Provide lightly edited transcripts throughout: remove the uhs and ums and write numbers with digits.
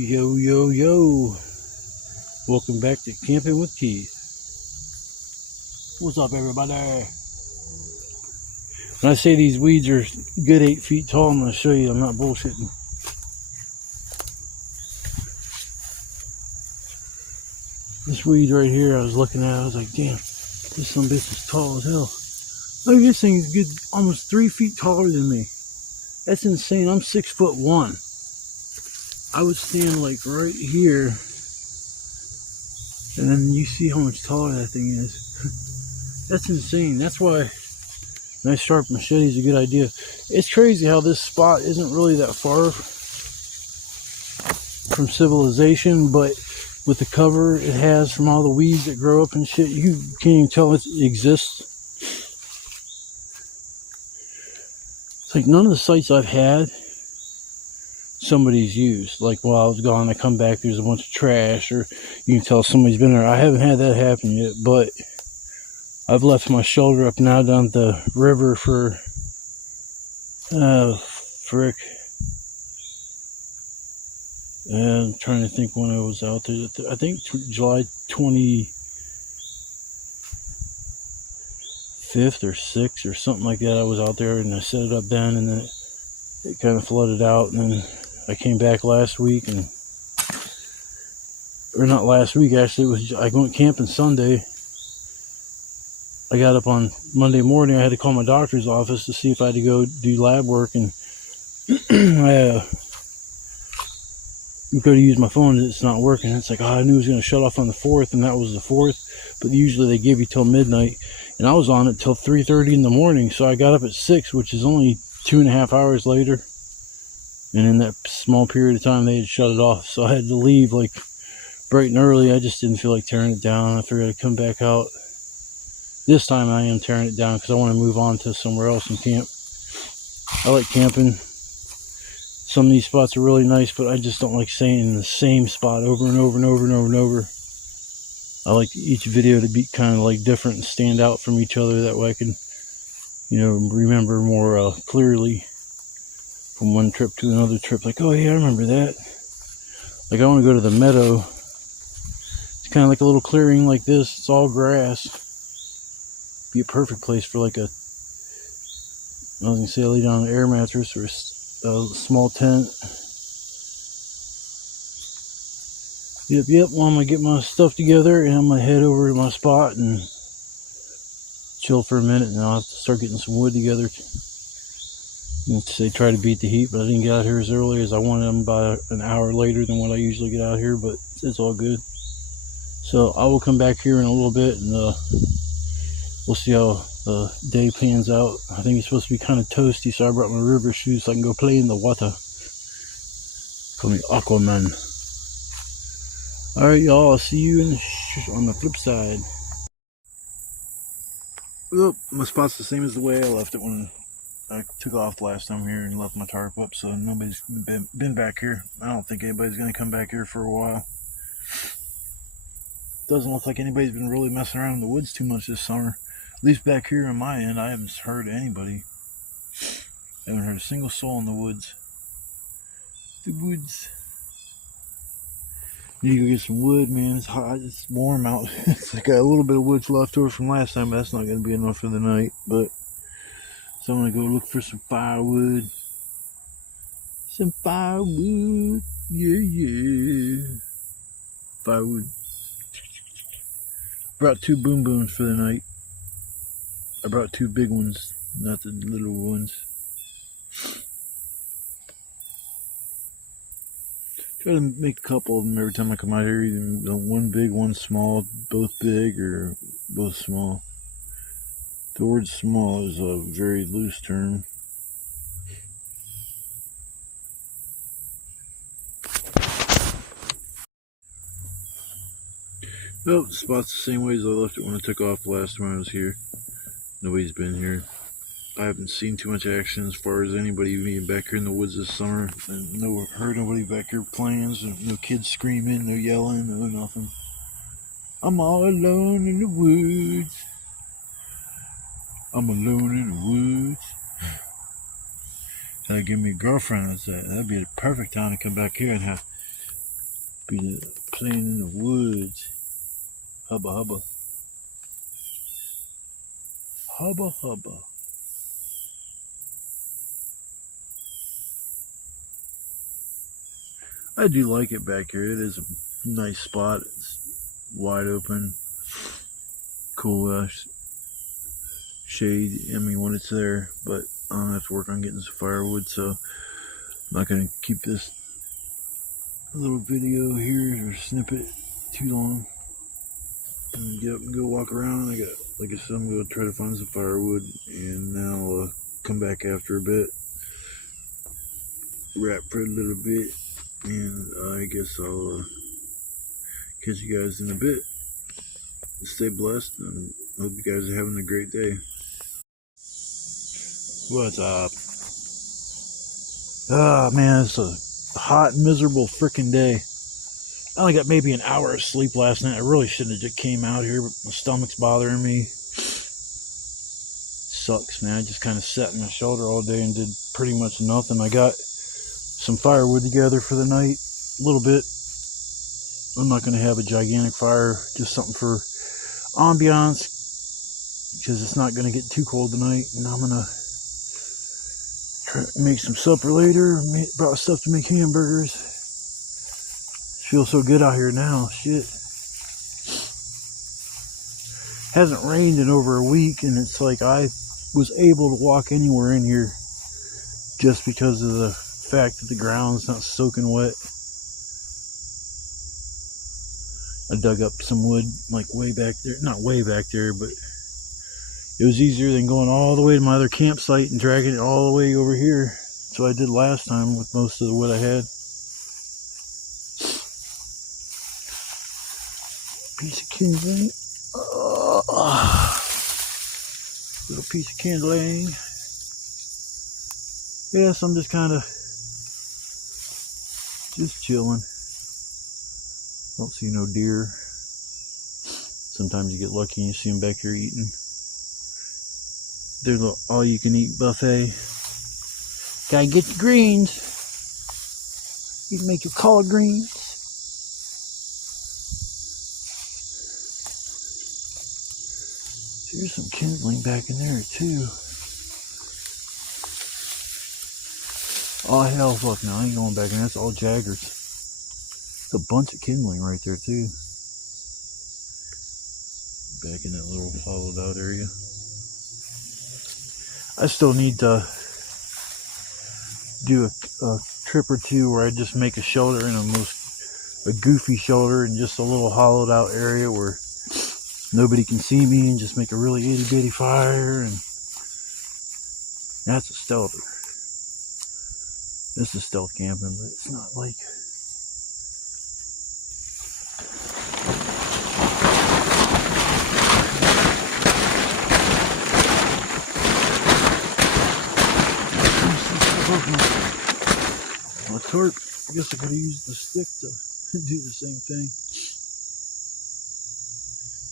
Yo, yo, yo. Welcome back to Camping with Keith. What's up, everybody? When I say these weeds are good 8 feet tall, I'm going to show you. I'm not bullshitting. This weed right here, I was looking at it, I was like, damn, this some bitch is tall as hell. Look, this thing is good, almost 3 feet taller than me. That's insane. I'm 6'1". I would stand like right here, and then you see how much taller that thing is. That's insane. That's why nice sharp machete is a good idea. It's crazy how this spot isn't really that far from civilization, but with the cover it has from all the weeds that grow up and shit, you can't even tell it exists. It's like none of the sites I've had somebody's used. Like while I was gone, I come back, there's a bunch of trash, or you can tell somebody's been there. I haven't had that happen yet, but I've left my shoulder up now down the river for frick. I'm trying to think when I was out there. I think July 25th or 6th or something like that. I was out there and I set it up then, and then it kind of flooded out, and then I came back last week, or not last week actually. I went camping Sunday. I got up on Monday morning. I had to call my doctor's office to see if I had to go do lab work, and I go to use my phone and it's not working. It's like, I knew it was going to shut off on the 4th, and that was the 4th, but usually they give you till midnight, and I was on it till 3:30 in the morning. So I got up at 6, which is only 2.5 hours later, and in that small period of time they had shut it off. So I had to leave like bright and early. I just didn't feel like tearing it down. I figured I'd come back out. This time I am tearing it down because I want to move on to somewhere else and camp. I like camping. Some of these spots are really nice, but I just don't like staying in the same spot over and over and over and over and over. I like each video to be kind of like different and stand out from each other. That way I can, remember more clearly from one trip to another trip. Like, oh yeah, I remember that. Like I want to go to the meadow. It's kind of like a little clearing like this. It's all grass. Be a perfect place for like I was going to say, lay down an air mattress or a small tent. Yep. Well, I'm going to get my stuff together and I'm going to head over to my spot and chill for a minute, and I'll have to start getting some wood together. They try to beat the heat, but I didn't get out here as early as I wanted. I'm about an hour later than what I usually get out here, but it's all good. So I will come back here in a little bit, and we'll see how the day pans out. I think it's supposed to be kind of toasty, so I brought my river shoes so I can go play in the water. Call me Aquaman. Alright, y'all. I'll see you on the flip side. Well, my spot's the same as the way I left it when I took off last time here and left my tarp up, so nobody's been back here. I don't think anybody's going to come back here for a while. Doesn't look like anybody's been really messing around in the woods too much this summer. At least back here on my end, I haven't heard anybody. I haven't heard a single soul in the woods. The woods. Need to go get some wood, man. It's hot. It's warm out. It's like a little bit of wood left over from last time, but that's not going to be enough for the night. But so I'm going to go look for some firewood. Some firewood. Yeah. Firewood. Brought 2 boom booms for the night. I brought 2 big ones, not the little ones. Try to make a couple of them every time I come out here. Either one big, one small, both big, or both small. The word small is a very loose term. Well, the spot's the same way as I left it when I took off last time I was here. Nobody's been here. I haven't seen too much action as far as anybody being back here in the woods this summer. And heard nobody back here playing. So no kids screaming, no yelling, no nothing. I'm all alone in the woods. I'm alone in the woods. That'd give me a girlfriend. That'd be the perfect time to come back here and have Be playing in the woods. Hubba hubba. Hubba hubba. I do like it back here. It is a nice spot. It's wide open. Cool shade. I mean, when it's there, but I don't have to work on getting some firewood, so I'm not going to keep this little video here or snippet too long. I'm gonna get up and go walk around. Like I said, I'm going to try to find some firewood, and then I'll come back after a bit, wrap for a little bit, and I guess I'll catch you guys in a bit. Stay blessed, and hope you guys are having a great day. What's up? Ah, man, it's a hot, miserable freaking day. I only got maybe an hour of sleep last night. I really shouldn't have just came out here, but my stomach's bothering me. Sucks, man. I just kind of sat in my shoulder all day and did pretty much nothing. I got some firewood together for the night, a little bit. I'm not going to have a gigantic fire, just something for ambiance, because it's not going to get too cold tonight. And I'm going to try to make some supper later. Brought stuff to make hamburgers. Feels so good out here now. Shit. Hasn't rained in over a week, and it's like I was able to walk anywhere in here just because of the fact that the ground's not soaking wet. I dug up some wood like way back there. Not way back there, but it was easier than going all the way to my other campsite and dragging it all the way over here. So I did last time with most of the wood I had. Piece of kindling. Little piece of kindling. Yes, I'm just kind of just chilling. Don't see no deer. Sometimes you get lucky and you see them back here eating. There's an all-you-can-eat buffet. Gotta get the greens. You can make your collard greens. There's some kindling back in there too. Oh hell, fuck no! I ain't going back in. That's all Jaggers. There's a bunch of kindling right there too. Back in that little hollowed out area. I still need to do a trip or two where I just make a shelter in a goofy shelter in just a little hollowed out area where nobody can see me, and just make a really itty bitty fire. And that's a stealther. This is stealth camping, but it's not like my tarp. I guess I could have used the stick to do the same thing.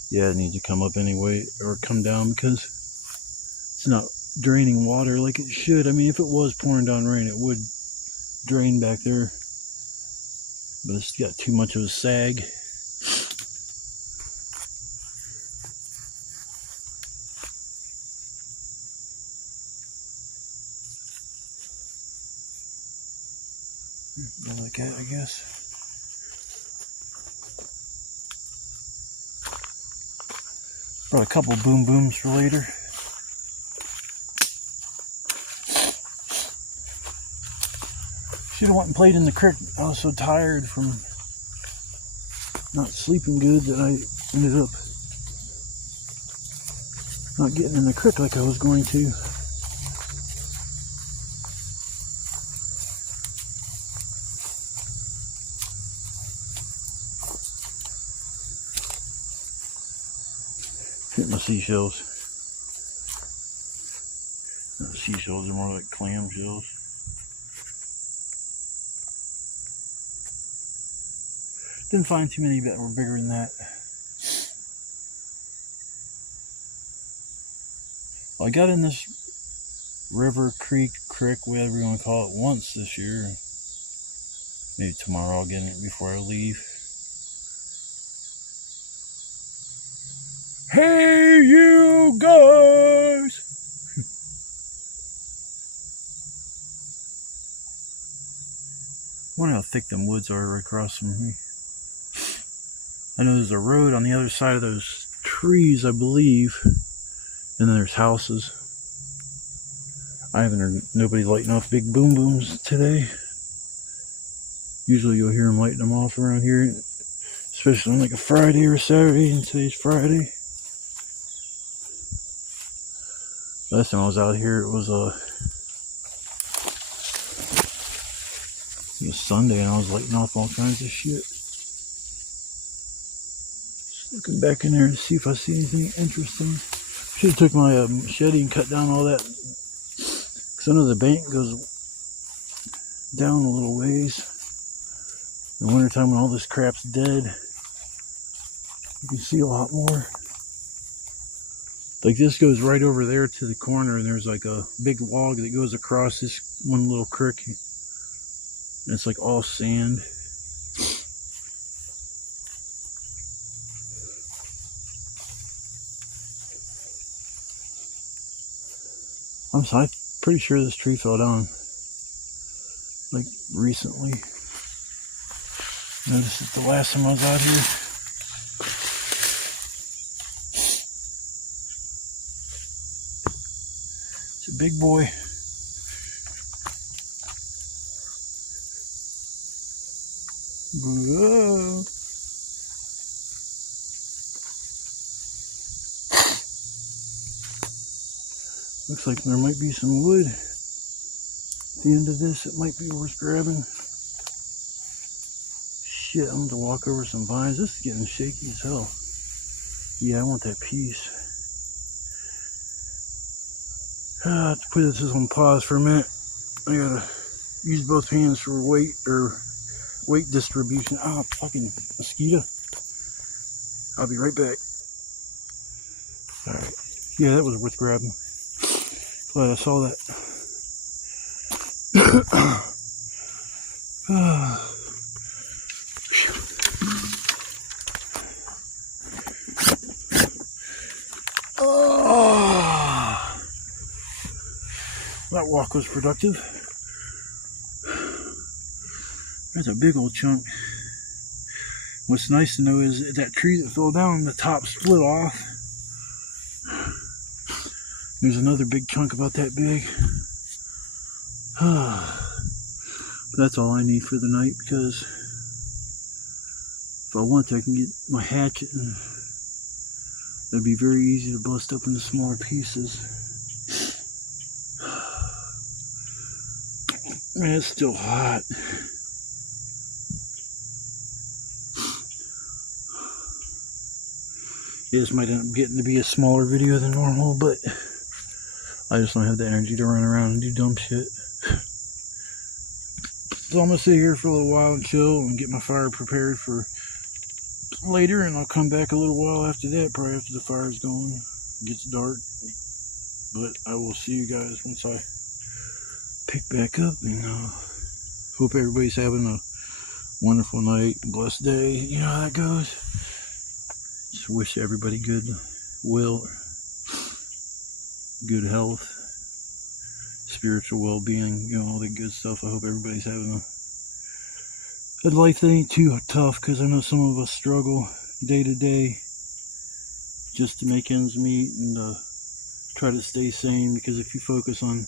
Yeah, it needs to come up anyway, or come down, because it's not draining water like it should. I mean, if it was pouring down rain, it would drain back there, but it's got too much of a sag. More like that, I guess. Brought a couple boom booms for later. Should have went and played in the creek. I was so tired from not sleeping good that I ended up not getting in the creek like I was going to. Hit my seashells. Not seashells, they're more like clam shells. Didn't find too many that were bigger than that. Well, I got in this river, creek, whatever you want to call it, once this year. Maybe tomorrow I'll get in it before I leave. Hey, you guys! I wonder how thick them woods are right across from me. I know there's a road on the other side of those trees, I believe. And then there's houses. I haven't heard nobody lighting off big boom booms today. Usually you'll hear them lighting them off around here, especially on like a Friday or a Saturday, and today's Friday. Last time I was out here, it was Sunday, and I was lighting off all kinds of shit. Just looking back in there to see if I see anything interesting. Should have took my machete and cut down all that, because I know the bank goes down a little ways. In the wintertime when all this crap's dead, you can see a lot more. Like this goes right over there to the corner, and there's like a big log that goes across this one little creek. And it's like all sand. I'm pretty sure this tree fell down like recently. Noticed it the last time I was out here. It's a big boy. Whoa. Looks like there might be some wood at the end of this. It might be worth grabbing. Shit, I'm going to walk over some vines. This is getting shaky as hell. Yeah, I want that piece. I have to put this on pause for a minute. I gotta use both hands for weight distribution. Ah, fucking mosquito. I'll be right back. Alright. Yeah, that was worth grabbing. Glad I saw that. That walk was productive. That's a big old chunk. What's nice to know is that tree that fell down, the top split off. There's another big chunk about that big. That's all I need for the night, because if I want to, I can get my hatchet and it'd be very easy to bust up into smaller pieces. Man, it's still hot. Yeah, this might end up getting to be a smaller video than normal, but I just don't have the energy to run around and do dumb shit. So I'm going to sit here for a little while and chill and get my fire prepared for later, and I'll come back a little while after that, probably after the fire's going. It gets dark. But I will see you guys once I pick back up, and hope everybody's having a wonderful night, blessed day. You know how that goes. Just wish everybody good will, good health, spiritual well-being, you know, all that good stuff. I hope everybody's having a life that ain't too tough, because I know some of us struggle day to day just to make ends meet and try to stay sane, because if you focus on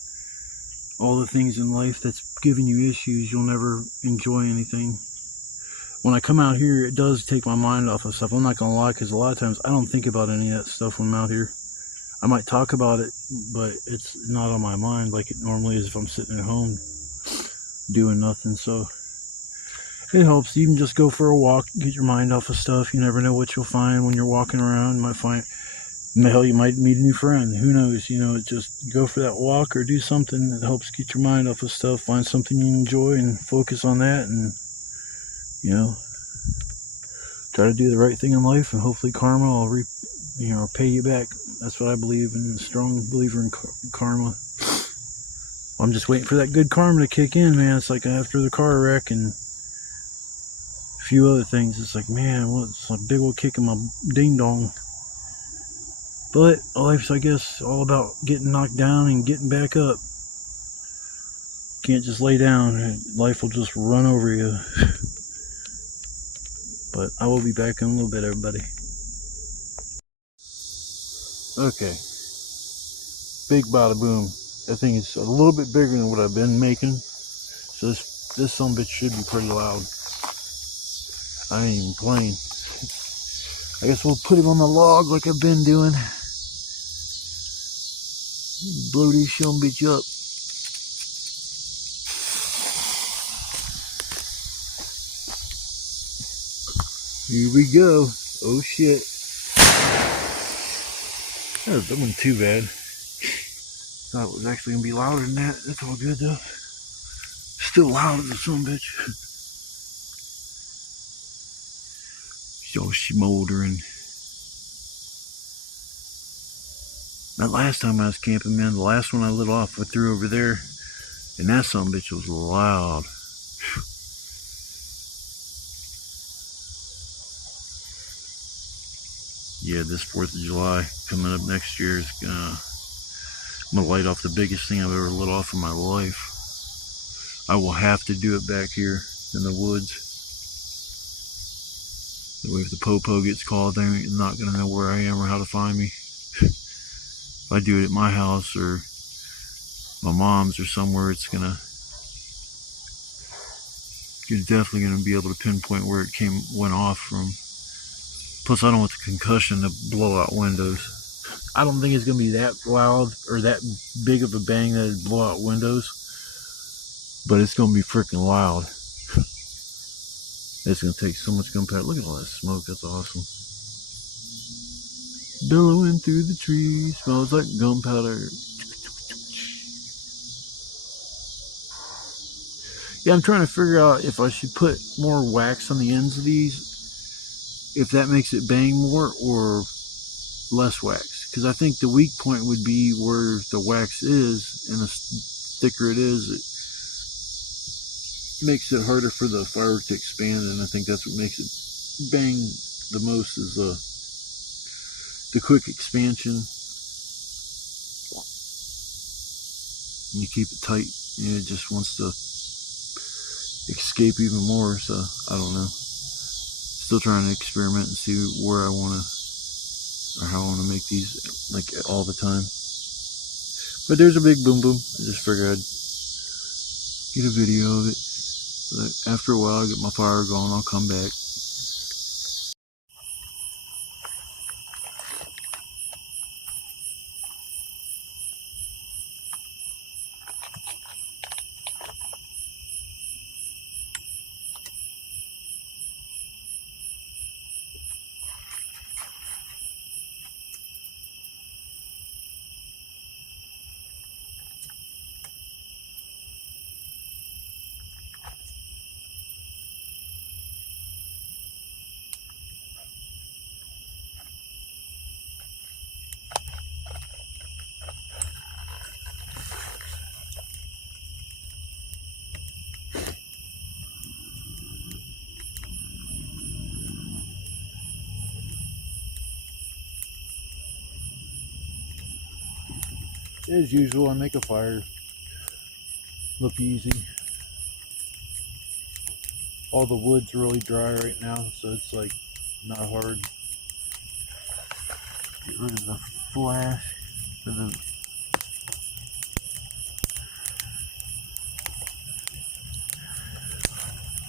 all the things in life that's giving you issues, you'll never enjoy anything. When I come out here, it does take my mind off of stuff. I'm not gonna lie, because a lot of times I don't think about any of that stuff when I'm out here. I might talk about it, but it's not on my mind like it normally is if I'm sitting at home doing nothing. So it helps. You can just go for a walk, get your mind off of stuff. You never know what you'll find when you're walking around. You might find, hell, you might meet a new friend. Who knows? You know, just go for that walk or do something that helps get your mind off of stuff. Find something you enjoy and focus on that, and you know, try to do the right thing in life, and hopefully karma will pay you back. That's what I believe in. A strong believer in karma. I'm just waiting for that good karma to kick in, man. It's like after the car wreck, and few other things. It's like, man, what's a big old kick in my ding dong. But life's, I guess, all about getting knocked down and getting back up. Can't just lay down. Life will just run over you. But I will be back in a little bit, everybody. Okay. Big bada boom. That thing is a little bit bigger than what I've been making. So this sumbitch should be pretty loud. I ain't even playing. I guess we'll put him on the log like I've been doing. Blow this sumbitch up. Here we go. Oh shit. That wasn't too bad. Thought it was actually gonna be louder than that. That's all good though. Still loud as a sumbitch. So smoldering. That last time I was camping, man, the last one I lit off, I threw over there, and that sumbitch was loud. Yeah, this 4th of July coming up next year is I'm gonna light off the biggest thing I've ever lit off in my life. I will have to do it back here in the woods. That way if the popo gets called, they're not gonna know where I am or how to find me. If I do it at my house or my mom's or somewhere, you're definitely gonna be able to pinpoint where it went off from. Plus, I don't want the concussion to blow out windows. I don't think it's going to be that loud or that big of a bang that it'd blow out windows. But it's going to be freaking loud. It's going to take so much gunpowder. Look at all that smoke. That's awesome. Billowing through the trees. Smells like gunpowder. Yeah, I'm trying to figure out if I should put more wax on the ends of these. If that makes it bang more or less wax, because I think the weak point would be where the wax is, and the thicker it is, it makes it harder for the fire to expand, and I think that's what makes it bang the most is the quick expansion. And you keep it tight, and it just wants to escape even more. So I don't know. Still trying to experiment and see where I want to, or how I want to make these like all the time. But there's a big boom boom. I just figured I'd get a video of it. But after a while, I'll get my fire going. I'll come back. As usual, I make a fire look easy. All the wood's really dry right now, so it's like not hard. Get rid of the flash.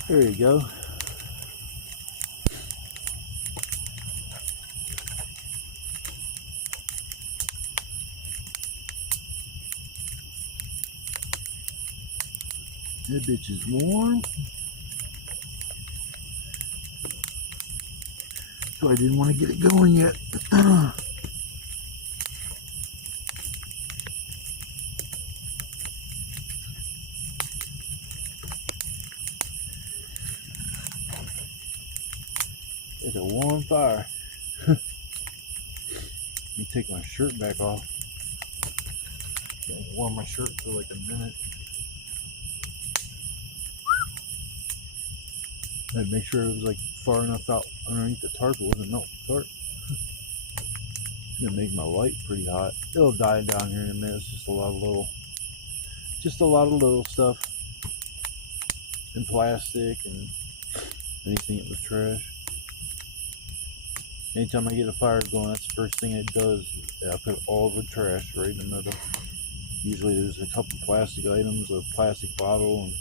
There you go. That bitch is warm. So I didn't want to get it going yet. It's a warm fire. Let me take my shirt back off. I wore my shirt for like a minute. I'd make sure it was like far enough out underneath the tarp it wasn't melting the tarp. It's gonna make my light pretty hot. It'll die down here in a minute. It's just a lot of little stuff and plastic and anything in the trash. Anytime I get a fire going, that's the first thing it does. I put all the trash right in the middle. Usually there's a couple plastic items, a plastic bottle, and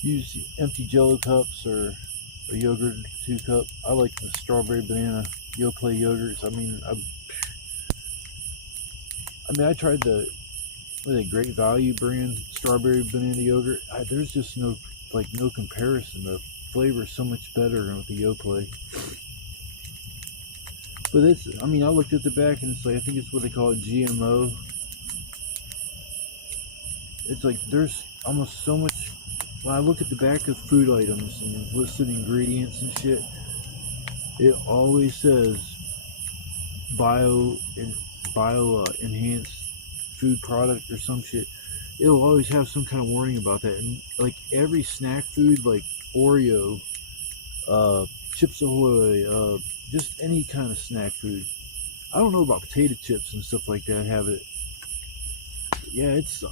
use empty Jello cups or a yogurt 2-cup. I like the strawberry banana Yoplait yogurts. I tried the Great Value brand strawberry banana yogurt. There's just no comparison. The flavor is so much better than with the Yoplait. But I looked at the back and it's like, I think it's what they call it, GMO. It's like there's almost so much. When I look at the back of food items and listed ingredients and shit, it always says bio enhanced food product or some shit. It'll always have some kind of warning about that. And like every snack food, like Oreo, Chips Ahoy, just any kind of snack food. I don't know about potato chips and stuff like that have it. Yeah, it's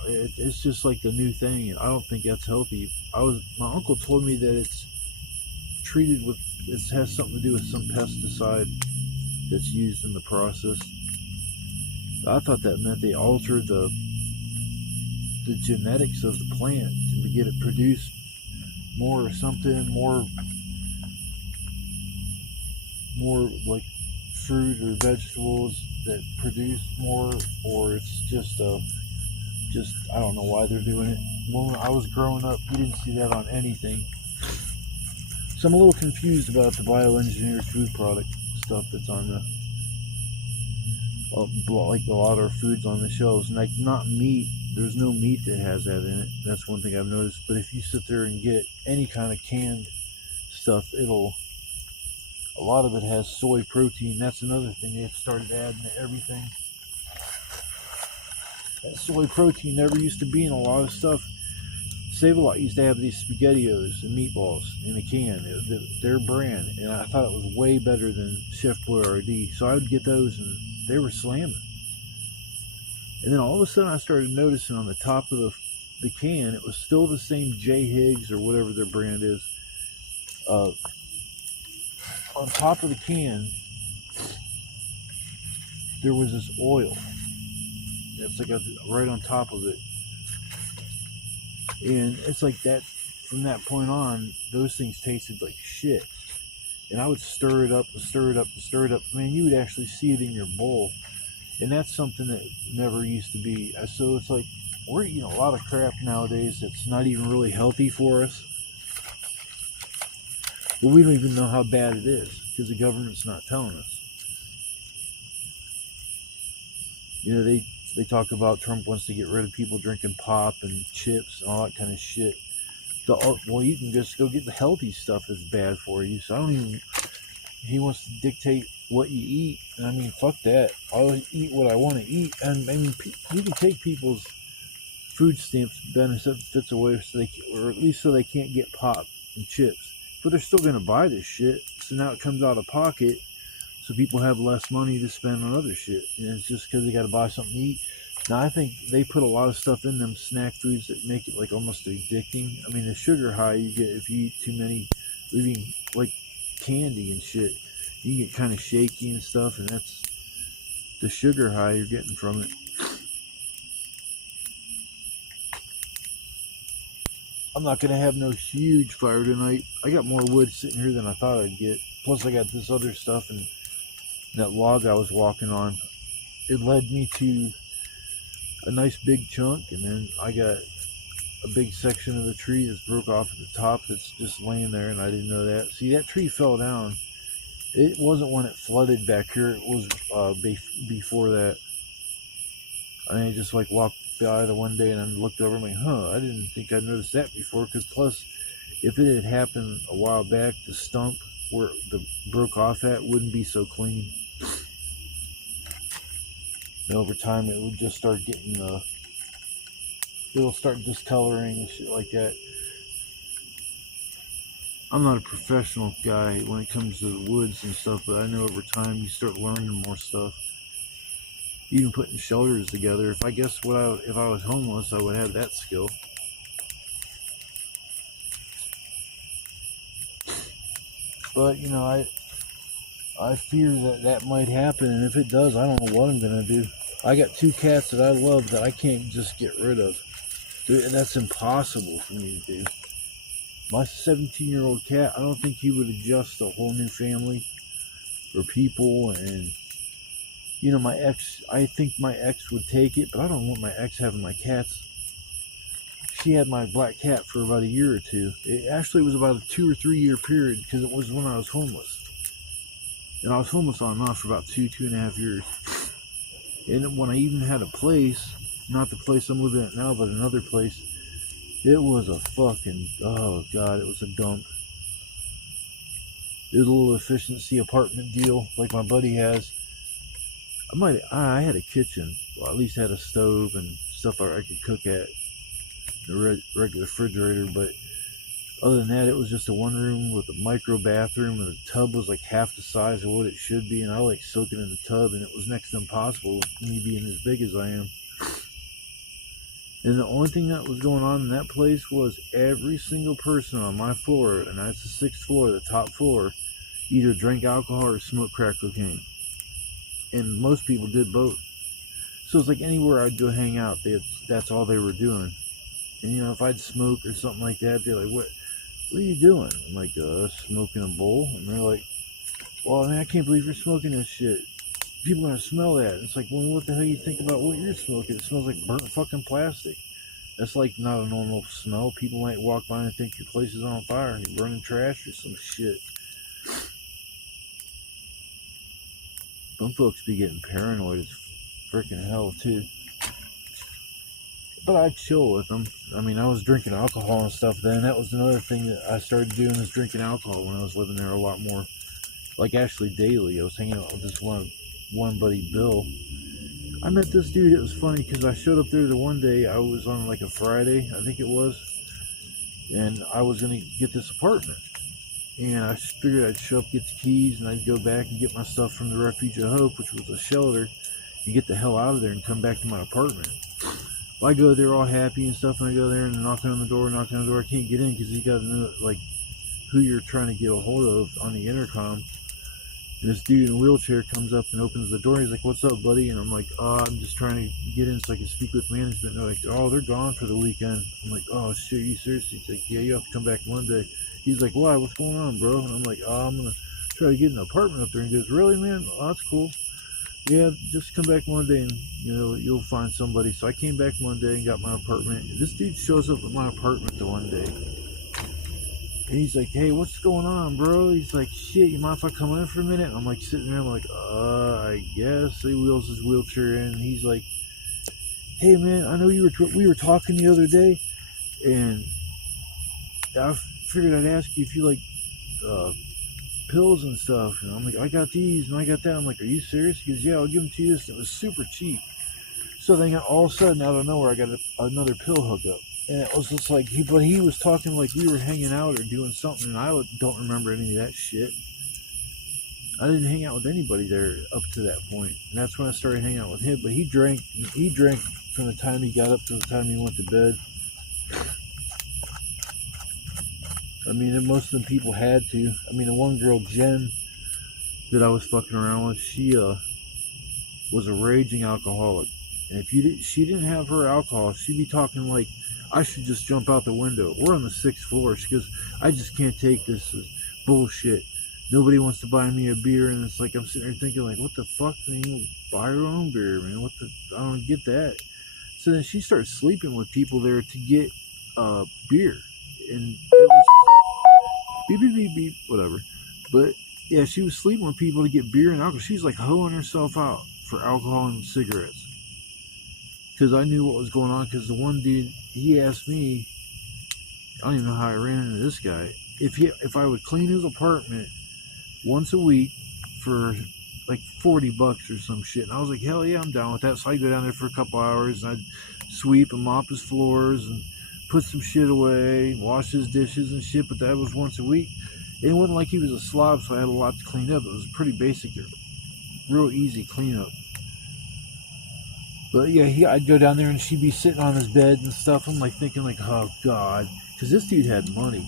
just like the new thing. I don't think that's healthy. My uncle told me that it's treated with, it has something to do with some pesticide that's used in the process. I thought that meant they altered the genetics of the plant to get it produced more or something, more like fruit or vegetables that produce more, or it's just I don't know why they're doing it. When I was growing up, you didn't see that on anything. So I'm a little confused about the bioengineered food product stuff that's on like a lot of foods on the shelves. Like not meat, there's no meat that has that in it. That's one thing I've noticed. But if you sit there and get any kind of canned stuff, a lot of it has soy protein. That's another thing they've started adding to everything. That soy protein never used to be in a lot of stuff. Save-A-Lot used to have these SpaghettiOs and meatballs in a can, their brand, and I thought it was way better than Chef Boyardee. So I would get those, and they were slamming. And then all of a sudden, I started noticing on the top of the can, it was still the same J. Higgs or whatever their brand is. On top of the can, there was this oil. It's like right on top of it. And it's like that, from that point on, those things tasted like shit. And I would stir it up. Man, you would actually see it in your bowl. And that's something that never used to be. So it's like, we're eating a lot of crap nowadays that's not even really healthy for us. But we don't even know how bad it is, because the government's not telling us. You know, they talk about Trump wants to get rid of people drinking pop and chips and all that kind of shit. Well, you can just go get the healthy stuff that's bad for you. So he wants to dictate what you eat. And fuck that. I'll eat what I want to eat. And you can take people's food stamps benefits away, or at least so they can't get pop and chips. But they're still going to buy this shit. So now it comes out of pocket. So people have less money to spend on other shit. And it's just because they got to buy something to eat. Now, I think they put a lot of stuff in them snack foods that make it like almost addicting. The sugar high you get if you eat too many, eating like candy and shit. You get kind of shaky and stuff, and that's the sugar high you're getting from it. I'm not going to have no huge fire tonight. I got more wood sitting here than I thought I'd get. Plus, I got this other stuff, and that log I was walking on, it led me to a nice big chunk, and then I got a big section of the tree that's broke off at the top that's just laying there, and I didn't know that. See, that tree fell down. It wasn't when it flooded back here. It was before that. I just walked by the one day and I looked over and I'm like, I didn't think I noticed that before. Because plus, if it had happened a while back, the stump where the broke off at wouldn't be so clean. And over time, it would just start getting it'll start discoloring and shit like that. I'm not a professional guy when it comes to the woods and stuff, but I know over time you start learning more stuff. Even putting shelters together. If I was homeless, I would have that skill. But I fear that might happen, and if it does, I don't know what I'm gonna do. I got 2 cats that I love that I can't just get rid of. That's impossible for me to do. My 17-year-old cat, I don't think he would adjust to a whole new family or people. And my ex, I think my ex would take it, but I don't want my ex having my cats. She had my black cat for about a year or two. It actually was about a 2 or 3 year period, because it was when I was homeless. And I was homeless on and off for about 2.5 years. And when I even had a place, not the place I'm living at now, but another place, it was a fucking, oh god, it was a dump. It was a little efficiency apartment deal like my buddy has. I had a kitchen, well, at least had a stove and stuff I could cook at, a regular refrigerator, but other than that, it was just a one room with a micro bathroom, and the tub was like half the size of what it should be, and I like soaking in the tub, and it was next to impossible, me being as big as I am. And the only thing that was going on in that place was every single person on my floor, and that's the 6th floor, the top floor, either drank alcohol or smoked crack cocaine. And most people did both. So it's like anywhere I'd go hang out, that's all they were doing. And if I'd smoke or something like that, they're like, what are you doing? I'm like, smoking a bowl. And they're like, well, I can't believe you're smoking this shit. People are gonna smell that. It's like, well, what the hell you think about what you're smoking? It smells like burnt fucking plastic. That's like not a normal smell. People might walk by and think your place is on fire and you're burning trash or some shit. Some folks be getting paranoid as freaking hell too. But I chill with them. I mean, I was drinking alcohol and stuff then. That was another thing that I started doing, is drinking alcohol when I was living there a lot more. Like actually daily. I was hanging out with this one buddy, Bill. I met this dude. It was funny because I showed up there the one day. I was on like a Friday, I think it was. And I was going to get this apartment. And I figured I'd show up, get the keys, and I'd go back and get my stuff from the Refuge of Hope, which was a shelter, and get the hell out of there and come back to my apartment. Well, I go there all happy and stuff, and I go there and knocking on the door. I can't get in because you got to know like who you're trying to get a hold of on the intercom. And this dude in a wheelchair comes up and opens the door. He's like, "What's up, buddy?" And I'm like, "Oh, I'm just trying to get in so I can speak with management." And they're like, "Oh, they're gone for the weekend." I'm like, "Oh shit, you serious?" He's like, "Yeah, you have to come back Monday." He's like, "Why? What's going on, bro?" And I'm like, "Oh, I'm gonna try to get an apartment up there." And he goes, "Really, man? Oh, that's cool. Yeah, just come back Monday and you'll find somebody." So I came back Monday and got my apartment. This dude shows up at my apartment the one day. And he's like, "Hey, what's going on, bro?" He's like, "Shit, you mind if I come in for a minute?" And I'm like sitting there, I'm like, I guess. He wheels his wheelchair in. And he's like, "Hey, man, I know we were talking the other day, and I figured I'd ask you if you like pills and stuff." And I'm like, "I got these and I got that." I'm like, "Are you serious?" He goes, "Yeah, I'll give them to you." It was super cheap. So then all of a sudden, out of nowhere, I got another pill hookup. And it was just like, he was talking like we were hanging out or doing something, and I don't remember any of that shit. I didn't hang out with anybody there up to that point. And that's when I started hanging out with him. But he drank from the time he got up to the time he went to bed. I mean, most of the people had to. I mean, the one girl, Jen, that I was fucking around with, she was a raging alcoholic. And if she didn't have her alcohol, she'd be talking like, "I should just jump out the window. We're on the 6th floor." She goes, "I just can't take this bullshit. Nobody wants to buy me a beer." And it's like, I'm sitting there thinking like, what the fuck, man? Buy your own beer, man. I don't get that. So then she started sleeping with people there to get beer. And it was beep, beep, beep, beep, whatever. But yeah, she was sleeping with people to get beer and alcohol. She's like hoeing herself out for alcohol and cigarettes. Because I knew what was going on. Because the one dude, he asked me, I don't even know how I ran into this guy, if I would clean his apartment once a week for like $40 or some shit. And I was like, hell yeah, I'm down with that. So I'd go down there for a couple hours and I'd sweep and mop his floors and put some shit away, wash his dishes and shit, but that was once a week. It wasn't like he was a slob, so I had a lot to clean up. It was pretty basic, real easy cleanup. But yeah, I'd go down there and she'd be sitting on his bed and stuff. I'm like thinking like, oh God, because this dude had money,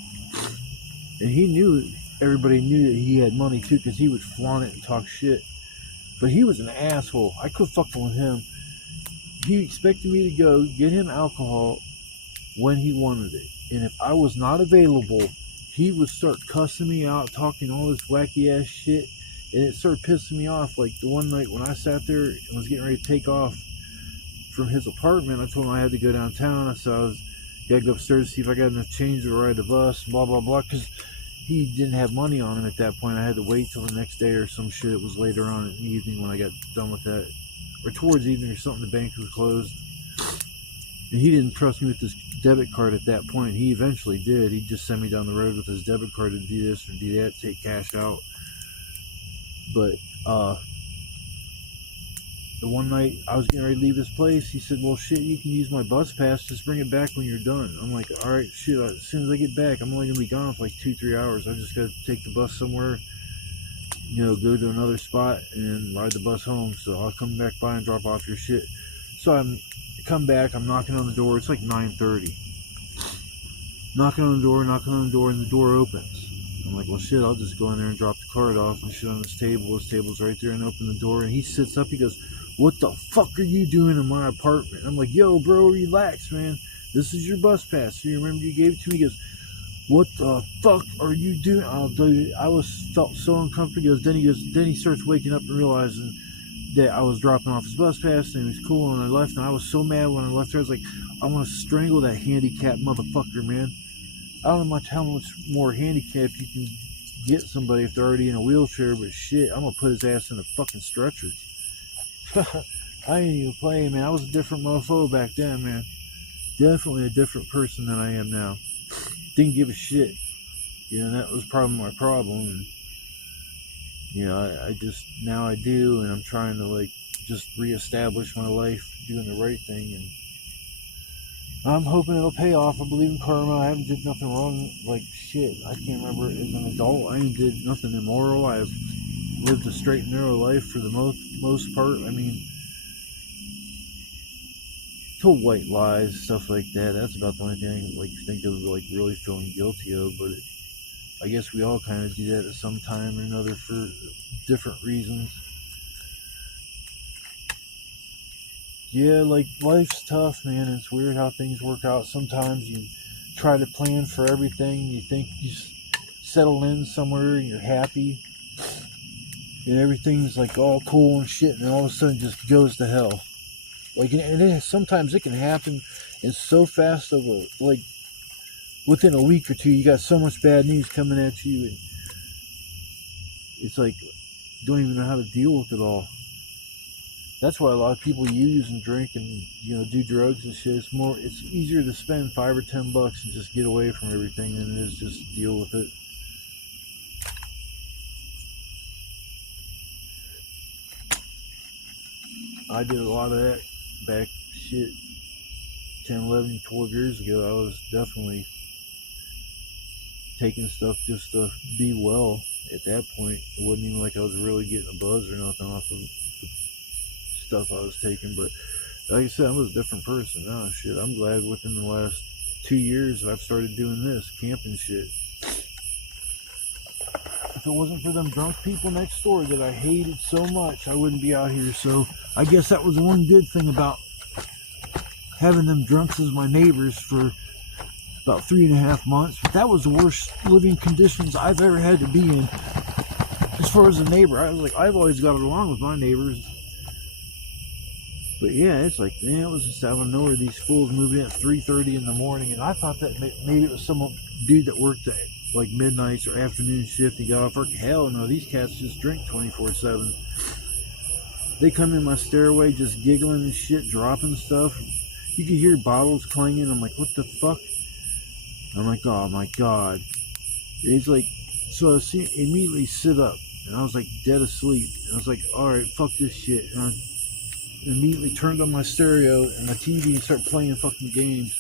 and he knew, everybody knew that he had money too, because he would flaunt it and talk shit. But he was an asshole. I quit fucking with him. He expected me to go get him alcohol when he wanted it, and if I was not available, he would start cussing me out, talking all this wacky ass shit, and it started pissing me off. Like the one night when I sat there and was getting ready to take off from his apartment, I told him I had to go downtown. I said I was gotta go upstairs to see if I got enough change to ride the bus, blah blah blah, because he didn't have money on him at that point. I had to wait till the next day or some shit. It was later on in the evening when I got done with that, or towards evening or something. The bank was closed, and he didn't trust me with this debit card at that point. He eventually did. He'd just send me down the road with his debit card to do this or do that, take cash out. But the one night I was getting ready to leave his place, he said, well shit, you can use my bus pass, just bring it back when you're done. I'm like, alright, shit, as soon as I get back, I'm only gonna be gone for like 2-3 hours. I just gotta take the bus somewhere, go to another spot and ride the bus home. So I'll come back by and drop off your shit. So I come back, I'm knocking on the door. It's like 9:30. Knocking on the door, and the door opens. I'm like, well shit, I'll just go in there and drop the card off and shit on this table. His table's right there, and open the door, and he sits up, he goes, what the fuck are you doing in my apartment? I'm like, yo bro, relax man, this is your bus pass, so you remember you gave it to me? He goes, what the fuck are you doing? Oh dude, I felt so uncomfortable. Then he starts waking up and realizing that I was dropping off his bus pass, and he was cool, and I left, and I was so mad when I left there. I was like, I want to strangle that handicapped motherfucker, man. I don't know how much more handicapped you can get somebody if they're already in a wheelchair, but shit, I'm gonna put his ass in a fucking stretcher. I ain't even playing, man. I was a different mofo back then, man. Definitely a different person than I am now. Didn't give a shit. That was probably my problem. And I just, now I do, and I'm trying to like just reestablish my life doing the right thing, and I'm hoping it'll pay off. I believe in karma. I haven't did nothing wrong, like shit. I can't remember as an adult. I ain't did nothing immoral. I've lived a straight and narrow life for the most part. I mean, told white lies, stuff like that. That's about the only thing I like think of like really feeling guilty of. But I guess we all kind of do that at some time or another for different reasons. Yeah, like life's tough, man. It's weird how things work out. Sometimes you try to plan for everything. You think you settle in somewhere and you're happy, and everything's like all cool and shit, and then all of a sudden it just goes to hell. Like, and sometimes it can happen in so fast of a, like, within a week or two, you got so much bad news coming at you, and it's like, you don't even know how to deal with it all. That's why a lot of people use and drink and, do drugs and shit. It's easier to spend $5 or $10 and just get away from everything than it is just deal with it. I did a lot of that back 10, 11, 12 years ago. I was definitely taking stuff just to be well at that point. It wasn't even like I was really getting a buzz or nothing off of the stuff I was taking, but like I said, I was a different person now. Shit, I'm glad within the last 2 years that I've started doing this camping shit. If it wasn't for them drunk people next door that I hated so much, I wouldn't be out here. So I guess that was one good thing about having them drunks as my neighbors for about 3.5 months. But that was the worst living conditions I've ever had to be in. As far as a neighbor, I've always got along with my neighbors. But yeah, it's like, man, it was just out of nowhere. These fools moved in at 3:30 in the morning, and I thought that maybe it was some dude that worked at like midnights or afternoon shift. He got off work. Hell no, these cats just drink 24/7. They come in my stairway just giggling and shit, dropping stuff. You could hear bottles clanging. I'm like, what the fuck? I'm like, oh my god. It's like, so I immediately sit up, and I was like dead asleep. And I was like, alright, fuck this shit. And I immediately turned on my stereo and my TV and started playing fucking games.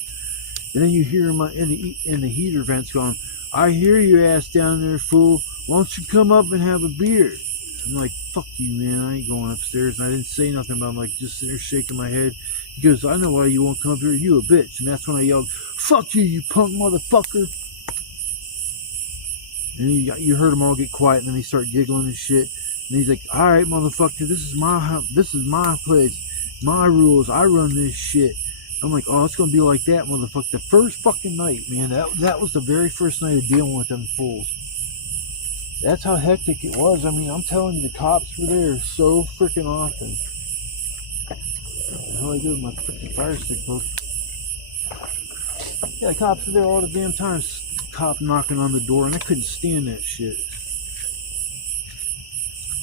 And then you hear him in the heater vents going, "I hear your ass down there, fool. Why don't you come up and have a beer?" I'm like, "Fuck you, man. I ain't going upstairs." And I didn't say nothing, but I'm like just sitting there shaking my head. He goes, "I know why you won't come up here. You a bitch." And that's when I yelled, "Fuck you, you punk motherfucker." And you heard them all get quiet, and then they start giggling and shit. And he's like, "All right, motherfucker, this is my place, my rules. I run this shit." I'm like, "Oh, it's gonna be like that, motherfucker." The first fucking night, man, that was the very first night of dealing with them fools. That's how hectic it was. I mean, I'm telling you, the cops were there so freaking often. How do I do with my freaking fire stick, folks? Yeah, the cops were there all the damn time. Cop knocking on the door, and I couldn't stand that shit.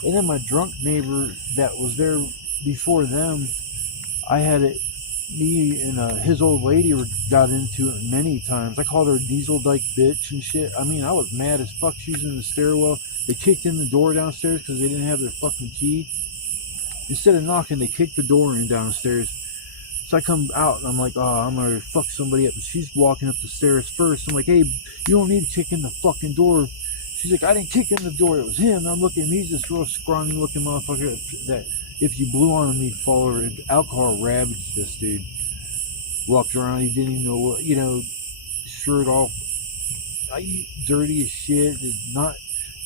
And then my drunk neighbor that was there before them, I had it. Me and his old lady got into it many times. I called her a diesel dyke bitch and shit. I mean, I was mad as fuck. She was in the stairwell. They kicked in the door downstairs because they didn't have their fucking key. Instead of knocking, they kicked the door in downstairs. So I come out and I'm like, "Oh, I'm gonna fuck somebody up." And she's walking up the stairs first. I'm like, "Hey, you don't need to kick in the fucking door." She's like, "I didn't kick in the door. It was him." And I'm looking at him. He's this real scrawny looking motherfucker that if you blew on him, he'd fall over. Alcohol ravaged this dude. Walked around, he didn't even know what, shirt off, dirty as shit, not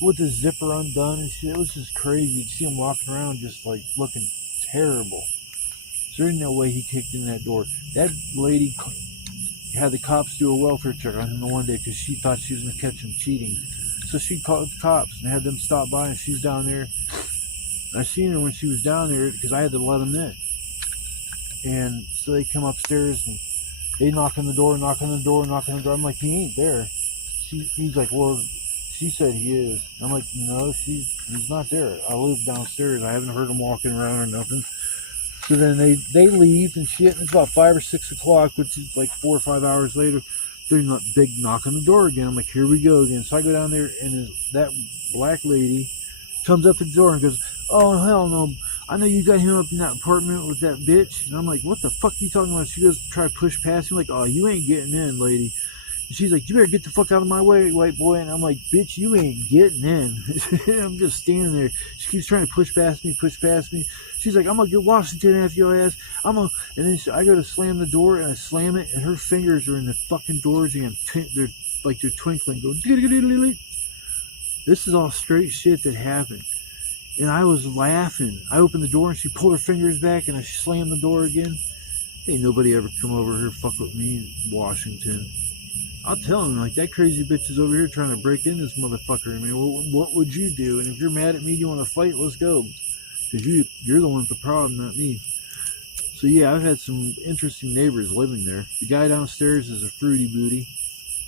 with the zipper undone and shit. It was just crazy. You'd see him walking around just like looking terrible. So there's no way he kicked in that door. That lady had the cops do a welfare check on him the one day because she thought she was going to catch him cheating. So she called the cops and had them stop by, and she's down there. And I seen her when she was down there because I had to let them in. And so they come upstairs and they knock on the door. I'm like, "He ain't there." He's like, "Well, she said he is." I'm like, "No, he's not there. I live downstairs. I haven't heard him walking around or nothing." So then they leave and shit. And it's about 5 or 6 o'clock, which is like 4 or 5 hours later. They're not big knock on the door again. I'm like, "Here we go again." So I go down there, and that black lady comes up to the door and goes, "Oh, hell no. I know you got him up in that apartment with that bitch." And I'm like, "What the fuck are you talking about?" She goes to try to push past me. Like, "Oh, you ain't getting in, lady." And she's like, "You better get the fuck out of my way, white boy." And I'm like, "Bitch, you ain't getting in." I'm just standing there. She keeps trying to push past me. She's like, "I'm going to get Washington after your ass. And then I go to slam the door, and I slam it, and her fingers are in the fucking doors, and they're twinkling, going, this is all straight shit that happened. And I was laughing. I opened the door, and she pulled her fingers back, and I slammed the door again. Ain't nobody ever come over here fuck with me in Washington. I'll tell him, like, that crazy bitch is over here trying to break in this motherfucker. I mean, what would you do? And if you're mad at me, you want to fight, let's go. Because you're the one with the problem, not me. So, yeah, I've had some interesting neighbors living there. The guy downstairs is a fruity booty.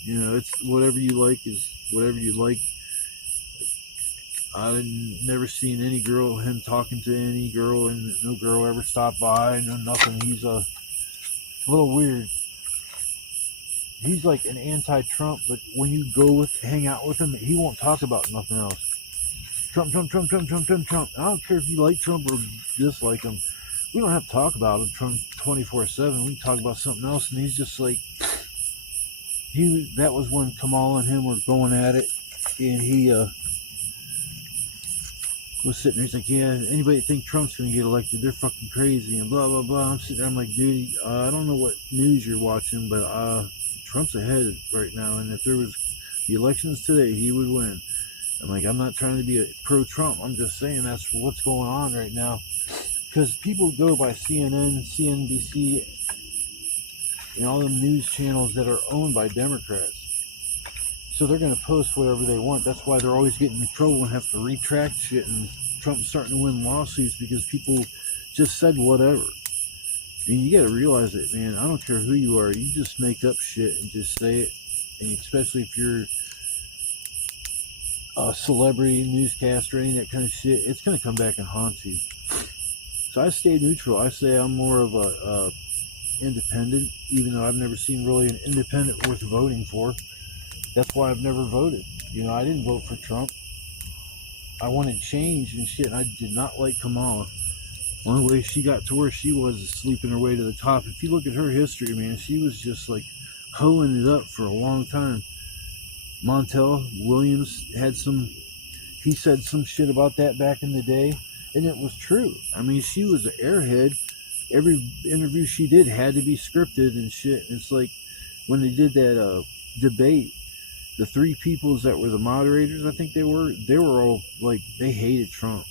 It's whatever you like is whatever you like. I've never seen him talking to any girl, and no girl ever stopped by, no nothing. He's a little weird. He's like an anti-Trump, but when you go hang out with him, he won't talk about nothing else. Trump. I don't care if you like Trump or dislike him. We don't have to talk about him, Trump 24/7. We can talk about something else, and he's just like, that was when Kamala and him were going at it, and he was sitting there. He's like, "Yeah, anybody that think Trump's going to get elected, they're fucking crazy," and blah, blah, blah. I'm sitting there, I'm like, "Dude, I don't know what news you're watching, but Trump's ahead right now, and if there was the elections today, he would win." I'm like, I'm not trying to be a pro-Trump. I'm just saying that's what's going on right now. Because people go by CNN, CNBC, and all them news channels that are owned by Democrats. So they're going to post whatever they want. That's why they're always getting in trouble and have to retract shit. And Trump's starting to win lawsuits because people just said whatever. And you got to realize it, man. I don't care who you are. You just make up shit and just say it. And especially if you're a celebrity, newscaster, any of that kind of shit, it's going to come back and haunt you. So I stay neutral. I say I'm more of a independent, even though I've never seen really an independent worth voting for. That's why I've never voted. I didn't vote for Trump. I wanted change and shit, and I did not like Kamala. The only way she got to where she was is sleeping her way to the top. If you look at her history, man, she was just like hoeing it up for a long time. Montel Williams he said some shit about that back in the day, and it was true. I mean, she was an airhead. Every interview she did had to be scripted and shit. It's like when they did that debate, the three peoples that were the moderators, I think they were all like, they hated Trump.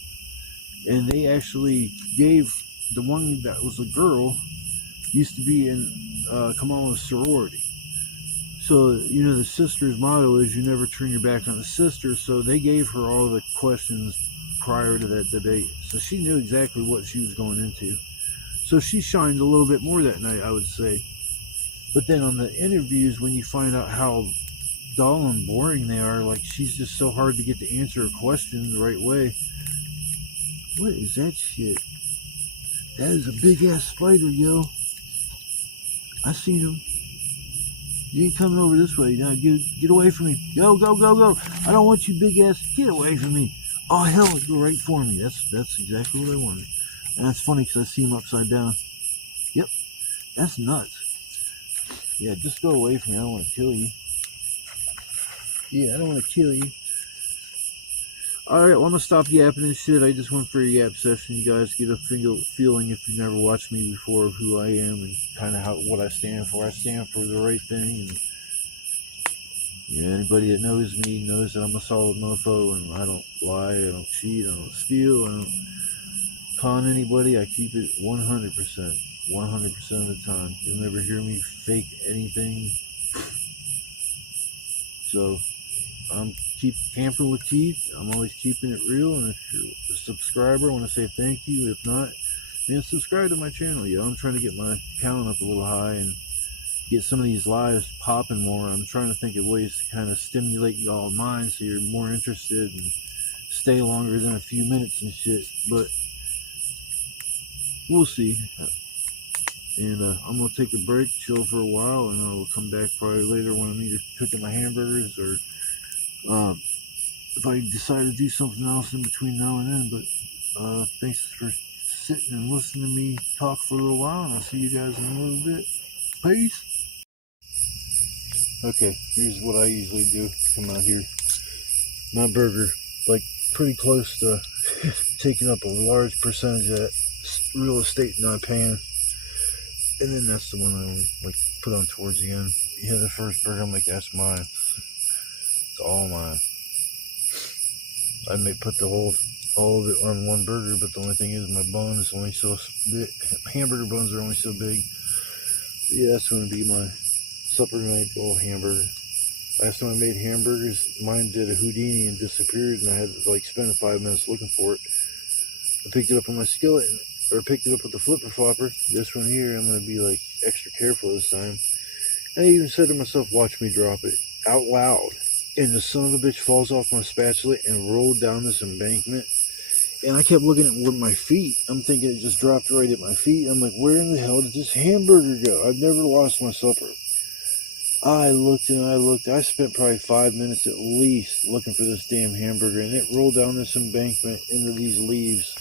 And they actually gave the one that was a girl, used to be in Kamala's sorority. So, the sister's motto is you never turn your back on the sister. So they gave her all the questions prior to that debate. So she knew exactly what she was going into. So she shined a little bit more that night, I would say. But then on the interviews, when you find out how dull and boring they are, like she's just so hard to get to answer a question the right way. What is that shit? That is a big ass spider, yo. I seen him. You ain't coming over this way. Now get away from me. Go, go, go, go. I don't want you big ass. Get away from me. Oh, hell, go right for me. That's exactly what I wanted. And that's funny because I see him upside down. Yep. That's nuts. Yeah, just go away from me. I don't want to kill you. Yeah, I don't want to kill you. Alright, well, I'm going to stop yapping and shit. I just went for a yap session. You guys get a feeling, if you've never watched me before, of who I am and kind of what I stand for. I stand for the right thing. And anybody that knows me knows that I'm a solid mofo, and I don't lie, I don't cheat, I don't steal, I don't con anybody. I keep it 100%. 100% of the time. You'll never hear me fake anything. So I'm keep camping with Keith. I'm always keeping it real, and if you're a subscriber, I want to say thank you. If not, then subscribe to my channel. I'm trying to get my count up a little high and get some of these lives popping more. I'm trying to think of ways to kind of stimulate y'all's minds so you're more interested and stay longer than a few minutes and shit. But we'll see. And I'm going to take a break, chill for a while, and I will come back probably later when I'm either cooking my hamburgers or if I decide to do something else in between now and then. But thanks for sitting and listening to me talk for a little while, and I'll see you guys in a little bit. Peace. Okay, here's what I usually do to come out here. My burger, like pretty close to taking up a large percentage of that real estate in my pan. And then that's the one I like put on towards the end. Yeah, the first burger, I'm like, that's mine. It's all mine. I may put all of it on one burger, but the only thing is my bun is only so big. Hamburger buns are only so big. Yeah, that's going to be my supper tonight, old hamburger. Last time I made hamburgers, mine did a Houdini and disappeared, and I had to like spend 5 minutes looking for it. I picked it up on my skillet, or picked it up with the flipper flopper. This one here, I'm going to be like extra careful this time. I even said to myself, watch me drop it out loud. And the son of a bitch falls off my spatula and rolled down this embankment. And I kept looking at it with my feet. I'm thinking it just dropped right at my feet. I'm like, where in the hell did this hamburger go? I've never lost my supper. I looked and I looked. I spent probably 5 minutes at least looking for this damn hamburger. And it rolled down this embankment into these leaves.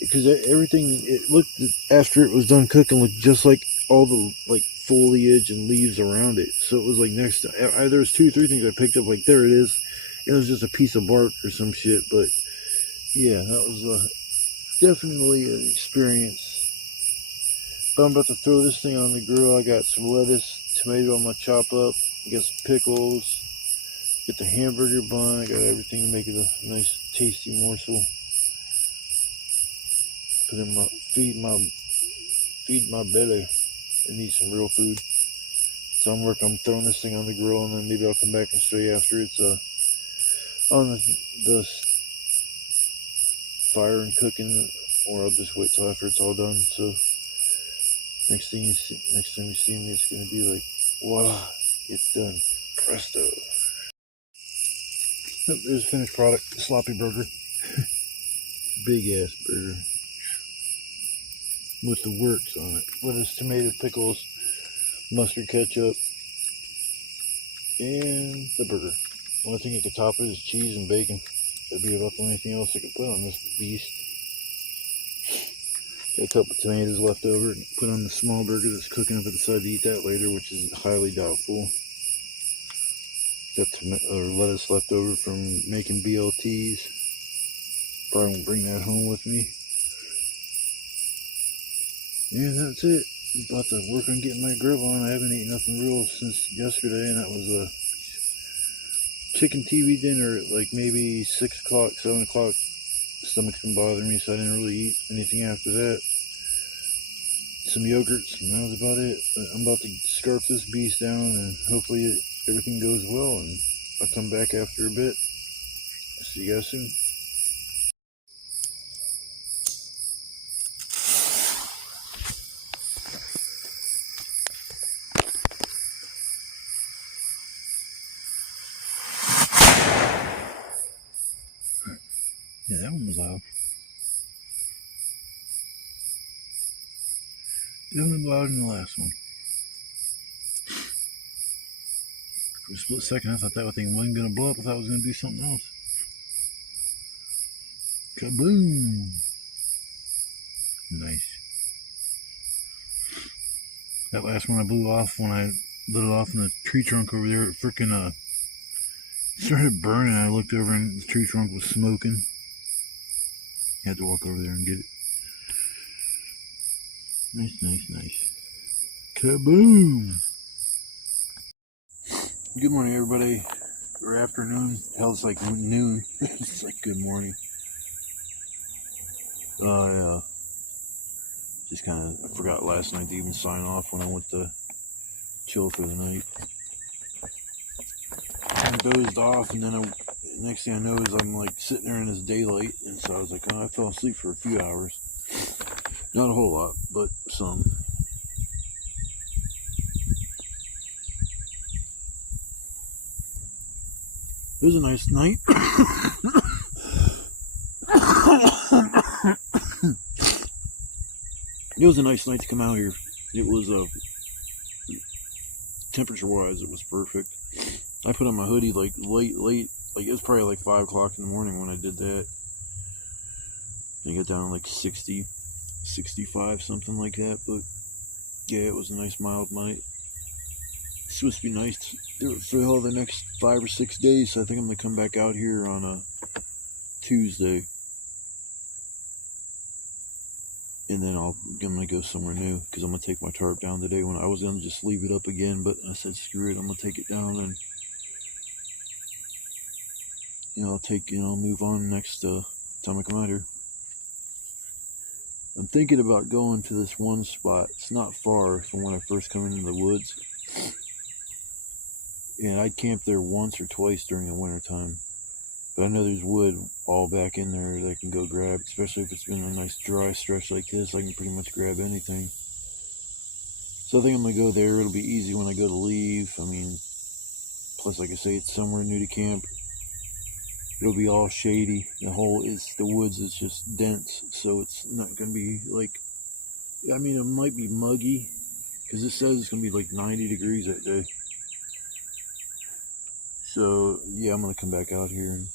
Because everything, it looked, after it was done cooking, looked just like all the like foliage and leaves around it. So it was like next to, there was 2 or 3 things I picked up, like there it is. It was just a piece of bark or some shit. But yeah, that was definitely an experience. But I'm about to throw this thing on the grill. I got some lettuce, tomato I'm going to chop up. I got some pickles. Get the hamburger bun. I got everything to make it a nice tasty morsel. Put in feed my belly and need some real food. So I'm throwing this thing on the grill, and then maybe I'll come back and show you after it's on the fire and cooking, or I'll just wait till after it's all done. So next time you see me, it's gonna be like, voila, it's done, presto. Oh, there's a finished product, sloppy burger, big ass burger. With the works on it. Lettuce, tomato, pickles, mustard, ketchup, and the burger. Only thing you could top it is cheese and bacon. That'd be about the only thing else I could put on this beast. Got a couple tomatoes left over. Put on the small burger that's cooking up at the side to eat that later, which is highly doubtful. Got lettuce left over from making BLTs. Probably won't bring that home with me. Yeah, that's it. I'm about to work on getting my grill on. I haven't eaten nothing real since yesterday, and that was a chicken TV dinner at like maybe 6 o'clock, 7 o'clock. Stomach's been bothering me, so I didn't really eat anything after that. Some yogurts, and that was about it. But I'm about to scarf this beast down, and hopefully everything goes well, and I'll come back after a bit. See you guys soon. Yeah, that one was loud. Definitely louder than the last one. For a split second, I thought that thing wasn't going to blow up. I thought it was going to do something else. Kaboom! Nice. That last one I blew off when I lit it off in the tree trunk over there, it freaking started burning. I looked over and the tree trunk was smoking. Had to walk over there and get it. Nice. Kaboom! Good morning, everybody. Or afternoon. Hell, it's like noon. It's like good morning. Just kind of forgot last night to even sign off when I went to chill for the night. I dozed off, and then next thing I know is I'm like sitting there in this daylight, and so I was like, oh, I fell asleep for a few hours. Not a whole lot, but some. It was a nice night. It was a nice night to come out here. It was temperature-wise, it was perfect. I put on my hoodie like late, like it was probably like 5 o'clock in the morning when I did that. I got down to like 60, 65, something like that. But yeah, it was a nice mild night. It's supposed to be nice for the next 5 or 6 days. So I think I'm gonna come back out here on a Tuesday. And then I'm going to go somewhere new because I'm going to take my tarp down today. When I was going to just leave it up again, but I said, screw it, I'm going to take it down and, I'll move on next time I come out here. I'm thinking about going to this one spot. It's not far from when I first come into the woods. And I'd camp there once or twice during the winter time. But I know there's wood all back in there that I can go grab, especially if it's been a nice dry stretch like this. I can pretty much grab anything. So I think I'm going to go there. It'll be easy when I go to leave. I mean, plus, like I say, it's somewhere new to camp. It'll be all shady. The woods is just dense, so it's not going to be like, I mean, it might be muggy, because it says it's going to be like 90 degrees that day. So, yeah, I'm going to come back out here and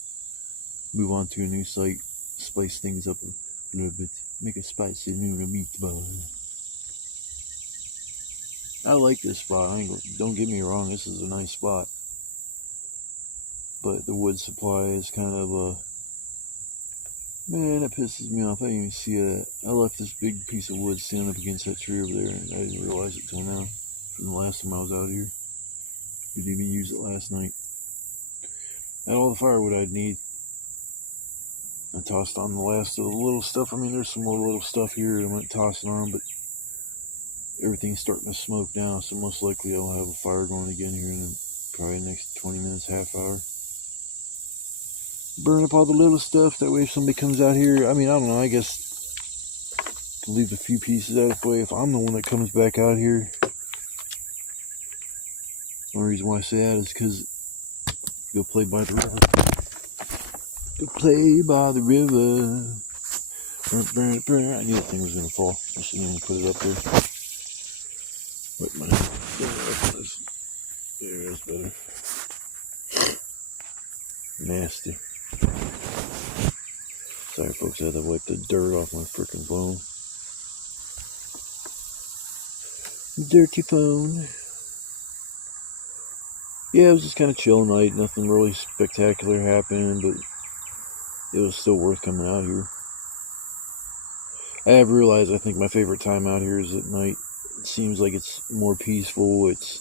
move on to a new site, spice things up a little bit, make a spicy new meatball. I like this spot. Don't get me wrong, this is a nice spot. But the wood supply is kind of man, that pisses me off. I didn't even see that. I left this big piece of wood standing up against that tree over there, and I didn't realize it till now, from the last time I was out here. Didn't even use it last night. Had all the firewood I'd need. I tossed on the last of the little stuff. I mean, there's some more little stuff here I might toss it on, but everything's starting to smoke now, so most likely I'll have a fire going again here in probably the next 20 minutes, half hour. Burn up all the little stuff, that way if somebody comes out here, I mean, I don't know, I guess leave a few pieces out of the way if I'm the one that comes back out here. The only reason why I say that is because go play by the river. Go play by the river. Burn. I knew that thing was going to fall. I shouldn't even put it up there. Wait, my there, that's better. Nasty. Sorry, folks, I had to wipe the dirt off my freaking phone. Dirty phone. Yeah, it was just kind of chill night. Nothing really spectacular happened, but it was still worth coming out here. I have realized I think my favorite time out here is at night. It seems like it's more peaceful. It's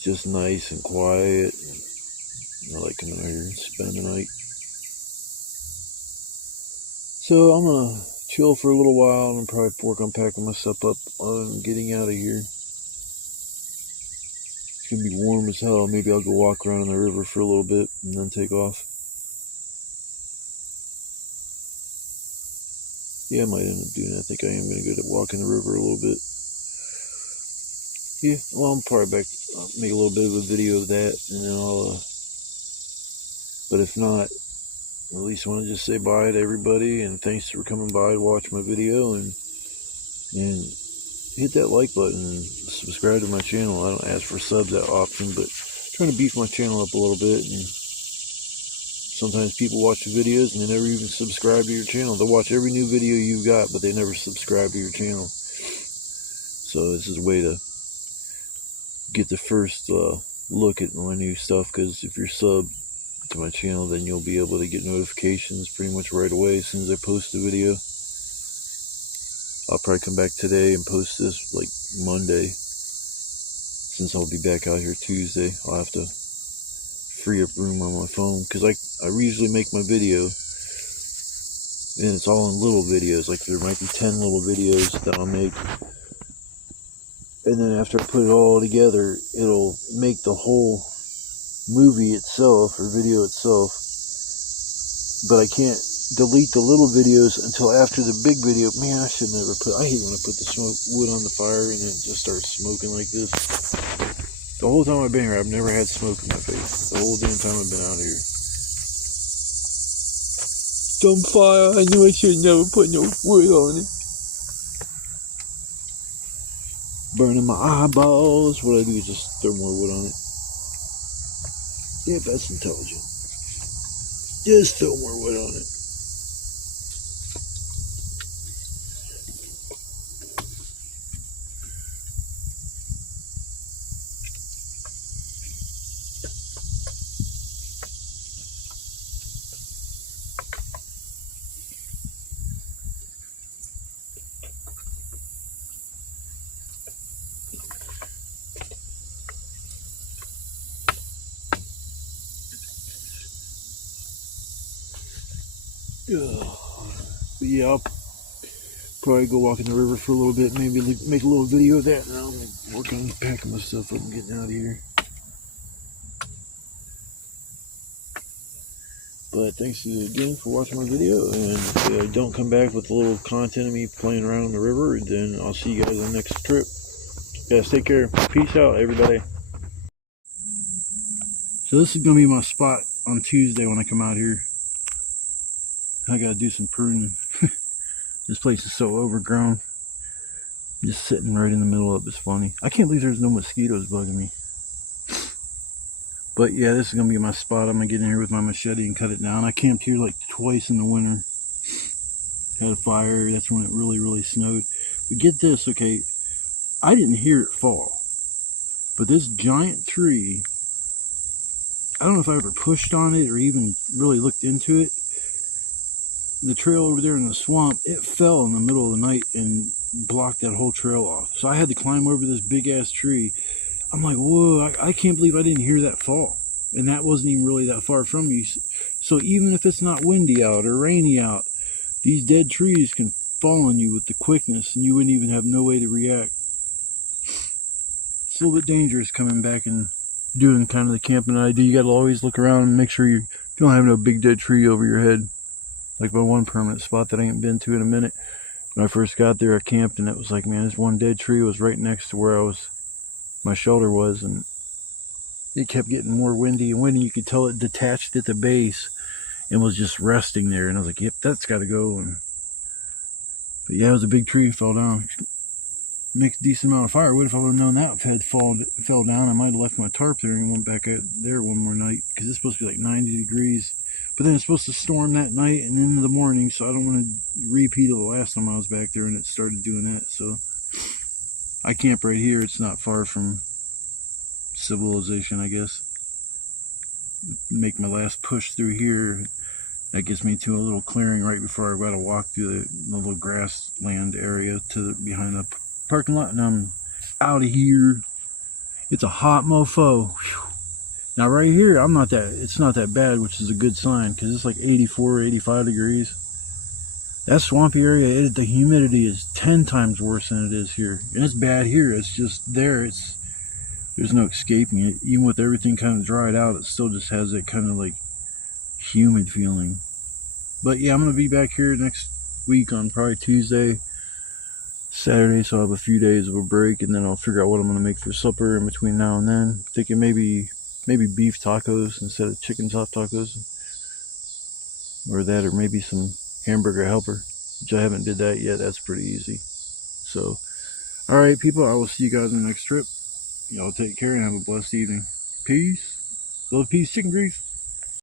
just nice and quiet. I like coming out here and spending the night. So I'm going to chill for a little while and probably work on packing myself up on getting out of here. It's going to be warm as hell. Maybe I'll go walk around on the river for a little bit and then take off. Yeah, I might end up doing that. I think I am going to go to walk in the river a little bit. Yeah, well, I'm probably back. I'll make a little bit of a video of that, and then I'll. But if not, at least I want to just say bye to everybody, and thanks for coming by to watch my video, and hit that like button and subscribe to my channel. I don't ask for subs that often, but I'm trying to beef my channel up a little bit. And sometimes people watch the videos and they never even subscribe to your channel. They'll watch every new video you've got, but they never subscribe to your channel. So this is a way to get the first look at my new stuff, because if you're subbed to my channel, then you'll be able to get notifications pretty much right away as soon as I post the video. I'll probably come back today and post this like Monday, since I'll be back out here Tuesday. I'll have to free up room on my phone, because I usually make my video and it's all in little videos. Like there might be 10 little videos that I'll make, and then after I put it all together, it'll make the whole movie itself or video itself. But I can't delete the little videos until after the big video. Man, I should never I hate when I put the wood on the fire and then it just starts smoking like this. The whole time I've been here, I've never had smoke in my face. The whole damn time I've been out here. Dumb fire, I knew I should never put no wood on it. Burning my eyeballs. What I do is just throw more wood on it. Yeah, that's intelligent. Just throw more wood on it. But yeah, I'll probably go walk in the river for a little bit, maybe make a little video of that, and I'll work on packing my stuff up and getting out of here. But thanks again for watching my video, and if I don't come back with a little content of me playing around on the river, then I'll see you guys on the next trip. Guys, take care. Peace out, everybody. So this is going to be my spot on Tuesday when I come out here. I gotta do some pruning. This place is so overgrown. Just sitting right in the middle of it is funny. I can't believe there's no mosquitoes bugging me. But yeah, this is gonna be my spot. I'm gonna get in here with my machete and cut it down. I camped here like twice in the winter. Had a fire. That's when it really snowed. But get this, okay, I didn't hear it fall, but this giant tree, I don't know if I ever pushed on it or even really looked into it. The trail over there in the swamp, it fell in the middle of the night and blocked that whole trail off. So I had to climb over this big ass tree. I'm like, whoa, I can't believe I didn't hear that fall. And that wasn't even really that far from me. So even if it's not windy out or rainy out, these dead trees can fall on you with the quickness and you wouldn't even have no way to react. It's a little bit dangerous coming back and doing kind of the camping I do. You got to always look around and make sure you don't have no big dead tree over your head. Like my one permanent spot that I ain't been to in a minute. When I first got there, I camped and it was like, man, this one dead tree was right next to where my shelter was, and it kept getting more windy and windy. You could tell it detached at the base and was just resting there. And I was like, yep, that's got to go. But yeah, it was a big tree, fell down. Makes a decent amount of firewood. If I would have known that had fell down, I might have left my tarp there and went back out there one more night, because it's supposed to be like 90 degrees. But then it's supposed to storm that night and into the morning, so I don't want to repeat it the last time I was back there and it started doing that. So I camp right here. It's not far from civilization, I guess. Make my last push through here. That gets me to a little clearing right before I gotta walk through the little grassland area to behind the parking lot, and I'm out of here. It's a hot mofo. Whew. Now right here, it's not that bad, which is a good sign, because it's like 84, 85 degrees. That swampy area, the humidity is 10 times worse than it is here. And it's bad here. It's just there. There's no escaping it. Even with everything kind of dried out, it still just has that kind of like humid feeling. But yeah, I'm going to be back here next week on probably Tuesday, Saturday, so I'll have a few days of a break, and then I'll figure out what I'm going to make for supper in between now and then. Thinking maybe beef tacos instead of chicken soft tacos, or maybe some hamburger helper, which I haven't did that yet. That's pretty easy. So, alright people, I will see you guys on the next trip. Y'all take care and have a blessed evening. Peace. Love, peace, chicken grease.